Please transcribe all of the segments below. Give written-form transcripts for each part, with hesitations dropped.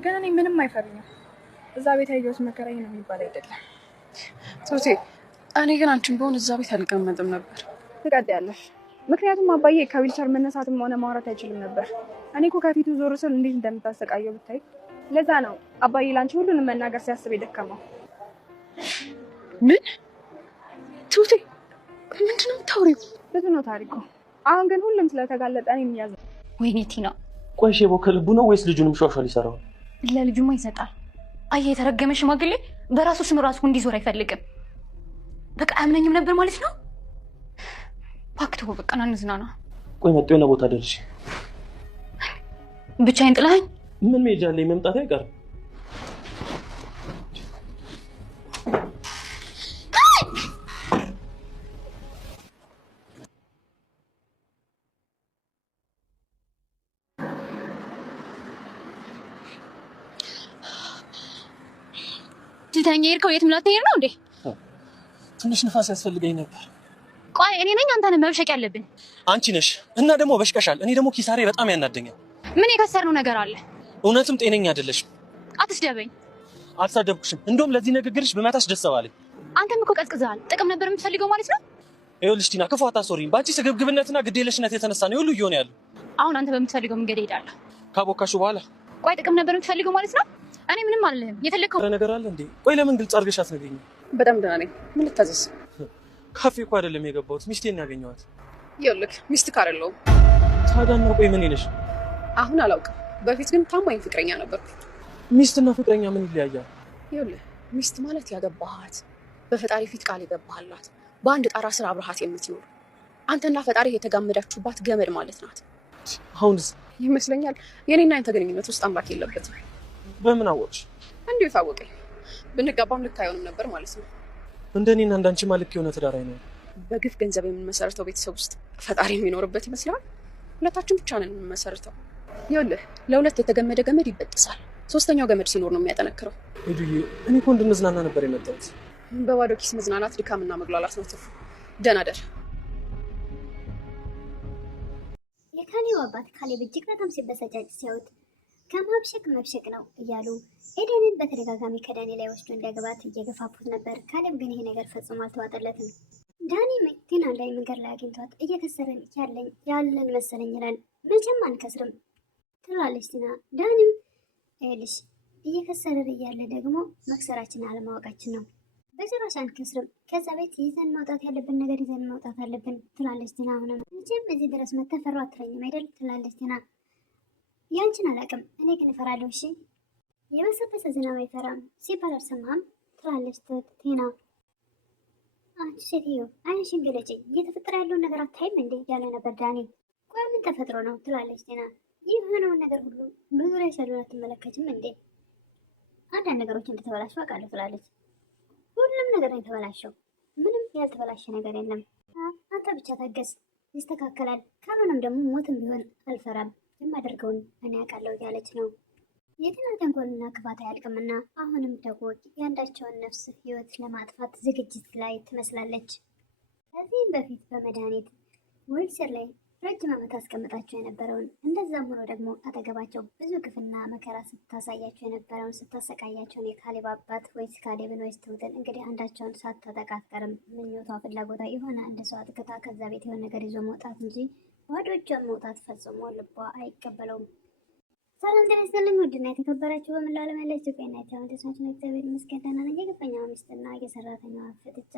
ግን እኔ ምንም አይፈርኝም። እዛ ቤት ያየሁት መከራዬ ነው የሚባል አይደለም። ሶቴ እኔ ግን አንቺን በሆን እዛ ቤት አልቀመጥም ነበር። ትቀጥያለሽ። ምክንያቱም አባዬ ከዊልቸር መነሳትም ሆነ ማውራት አይችልም ነበር። እኔ እኮ ከፊቱ ዞር ስል እንዴት እንደምታሰቃየው ብታይ። ለዛ ነው አባዬ ላንቺ ሁሉንም መናገር ሲያስብ የደከመው። ምን ሶቴ ምንድነው የምታወሪው? ብዙ ነው ታሪኩ። አሁን ግን ሁሉም ስለተጋለጠ እኔ የሚያዝ ወይኔ ቲና። ቆይ ሼቦ ከልቡ ነው ወይስ ልጁንም ሸዋሸዋ ሊሰራው? ለልጁማ ይሰጣል። አየ የተረገመ ሽማግሌ በራሱ ስም ራሱ እንዲዞር አይፈልግም። በቃ አያምነኝም ነበር ማለት ነው። ፓክቶ በቃ ና እንዝናና። ቆይ መጥቶ የሆነ ቦታ ደርሼ ብቻዬን ጥላኸኝ ምን መሄጃ አለኝ? መምጣት አይቀርም። ትተኛ ሄድከው? የት ምላት ሄድ ነው እንዴ? ትንሽ ንፋስ ያስፈልገኝ ነበር። ቆይ እኔ ነኝ አንተ ነህ መብሸቅ ያለብን? አንቺ ነሽ እና ደግሞ በሽቀሻል። እኔ ደግሞ ኪሳሬ በጣም ያናደኛል። ምን የከሰርነው ነገር አለ? እውነትም ጤነኛ አይደለሽም። አትስደበኝ። አልሳደብኩሽም። እንደውም ለዚህ ንግግርሽ ብመታሽ ደስ ባለኝ። አንተም እኮ ቀዝቅዘሃል። ጥቅም ነበር የምትፈልገው ማለት ነው? ይኸውልሽ ቲና፣ ክፉ አታስወሪኝ። በአንቺ ስግብግብነትና ግዴለሽነት የተነሳ ነው ሁሉ እየሆነ ያለው። አሁን አንተ በምትፈልገው መንገድ እሄዳለሁ። ካቦካሹ በኋላ ቆይ ጥቅም ነበር የምትፈልገው ማለት ነው? እኔ ምንም አልልህም። የፈለከው ነገር አለ እንዴ? ቆይ ለምን ግልጽ አድርገሽ አትነግሪኝም? በጣም ደህና ነኝ። ምን ልታዘዝ? ካፌ እኮ አይደለም የገባሁት፣ ሚስቴን ያገኘኋት። ይኸውልህ ሚስትህ አይደለሁም። ታዲያ ነው? ቆይ ምን ይነሽ? አሁን አላውቅም። በፊት ግን ታማኝ ፍቅረኛ ነበርኩ። ሚስትና ፍቅረኛ ምን ይለያያል? ይኸውልህ ሚስት ማለት ያገባሃት፣ በፈጣሪ ፊት ቃል የገባሃላት፣ በአንድ ጣራ ስር አብረሃት የምትኖር አንተና ፈጣሪ የተጋመዳችሁባት ገመድ ማለት ናት። አሁንስ ይመስለኛል የኔና ያንተ ግንኙነት ውስጥ አምላክ የለበትም። በምን አወቅሽ? እንዲሁ የታወቀኝ። ብንጋባም ልክ አይሆንም ነበር ማለት ነው። እንደኔና እንዳንቺ ማልክ የሆነ ትዳር አይኖርም። በግፍ ገንዘብ የምንመሰርተው ቤተሰብ ውስጥ ፈጣሪ የሚኖርበት ይመስላል? ሁለታችን ብቻ ነን የምንመሰርተው። ይኸውልህ ለሁለት የተገመደ ገመድ ይበጥሳል። ሶስተኛው ገመድ ሲኖር ነው የሚያጠነክረው። ሄዱዬ እኔ እኮ እንድንዝናና ነበር የመጣሁት። በባዶ ኪስ መዝናናት ድካምና መግላላት ነው ትርፉ። ደህና ደር። የካሌብ አባት ካሌብ እጅግ በጣም ሲበሳጫጭ ሲያዩት ከማብሸቅ መብሸቅ ነው እያሉ ኤደንን በተደጋጋሚ ከዳኒ ላይ ወስዶ እንዲያገባት እየገፋፉት ነበር። ካሌብ ግን ይሄ ነገር ፈጽሞ አልተዋጠለትም። ዳኒ ቲና ላይ መንገድ ላይ አግኝቷት እየከሰርን ያለን መሰለኝ ይላል። መቼም አንከስርም ትላለች ቲና። ዳኒም ልሽ እየከሰርን እያለ ደግሞ መክሰራችን አለማወቃችን ነው። በጭራሽ አንከስርም። ከዛ ቤት ይዘን መውጣት ያለብን ነገር ይዘን መውጣት አለብን ትላለች ቲና። አሁንም መቼም እዚህ ድረስ መተፈሩ አትለኝም አይደል ትላለች ቲና። ያንቺን አላውቅም፣ እኔ ግን እፈራለሁ። እሺ የበሰበሰ ዝናብ አይፈራም ሲባል አልሰማህም ትላለች ቲና። አንቺ ሴትዮ አይንሽን ግለጪ፣ እየተፈጠረ ያለውን ነገር አታይም እንዴ ያለ ነበር ዳኒ። ቆይ ምን ተፈጥሮ ነው ትላለች ቲና። የሆነውን ነገር ሁሉ በዙሪያ ያለውን አትመለከችም እንዴ? አንዳንድ ነገሮች እንደተበላሹ አውቃለሁ ትላለች። ሁሉም ነገር ነው የተበላሸው፣ ምንም ያልተበላሸ ነገር የለም። አንተ ብቻ ታገስ፣ ይስተካከላል። ካልሆነም ደግሞ ሞትም ቢሆን አልፈራም፣ የማደርገውን እኔ አውቃለሁ እያለች ነው። የቲና ተንኮልና ክፋት አያልቅምና አሁንም ደግሞ የአንዳቸውን ነፍስ ህይወት ለማጥፋት ዝግጅት ላይ ትመስላለች። ከዚህም በፊት በመድኃኒት ዊልቸር ላይ ረጅም ዓመት አስቀምጣቸው የነበረውን እንደዛም ሆኖ ደግሞ አጠገባቸው ብዙ ግፍና መከራ ስታሳያቸው የነበረውን ስታሰቃያቸውን የካሌብ አባት ወይስ ካሌብን ወይስ ትሁትን እንግዲህ አንዳቸውን ሳታጠቃ አትቀርም። ምኞቷ ፍላጎቷ የሆነ አንድ ሰው አጥቅታ ከዛ ቤት የሆነ ነገር ይዞ መውጣት እንጂ ባዶ እጇን መውጣት ፈጽሞ ልቧ አይቀበለውም። ሰላም ጤና ይስጥልኝ ውድና የተከበራችሁ በመላው ዓለም ያላችሁ ጤናችሁ ተስማችሁ ነው። እግዚአብሔር ይመስገን ደህና ነኝ። የግፈኛዋ ሚስትና የሰራተኛዋ ፍጥጫ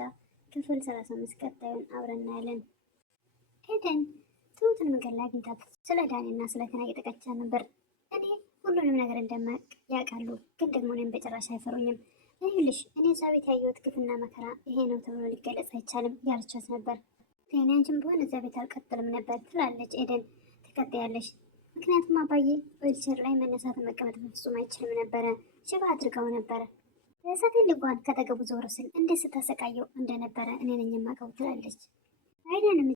ክፍል 35 ቀጣዩን አብረን እናያለን። ኤደን ትሁትን መንገድ ላይ አግኝታት ስለ ዳኒና ስለ ቲና እየጠየቀቻት ነበር። እኔ ሁሉንም ነገር እንደማያውቅ ያውቃሉ፣ ግን ደግሞ እኔም በጭራሽ አይፈሩኝም። ይኸውልሽ እኔ እዛ ቤት ያየሁት ግፍና መከራ ይሄ ነው ተብሎ ሊገለጽ አይቻልም ያለቻት ነበር። ቴኒ አንቺም ቢሆን እዛ ቤት አልቀጥልም ነበር ትላለች ኤደን። ትቀጥያለሽ ምክንያቱም አባዬ ዊልቸር ላይ መነሳት መቀመጥ በፍጹም አይችልም ነበረ፣ ሽባ አድርገው ነበረ። ለዛት ልጓን ከተገቡ ዞር ስል እንዴት ስታሰቃየው እንደነበረ እኔ ነኝ የማውቀው ትላለች። አይደንም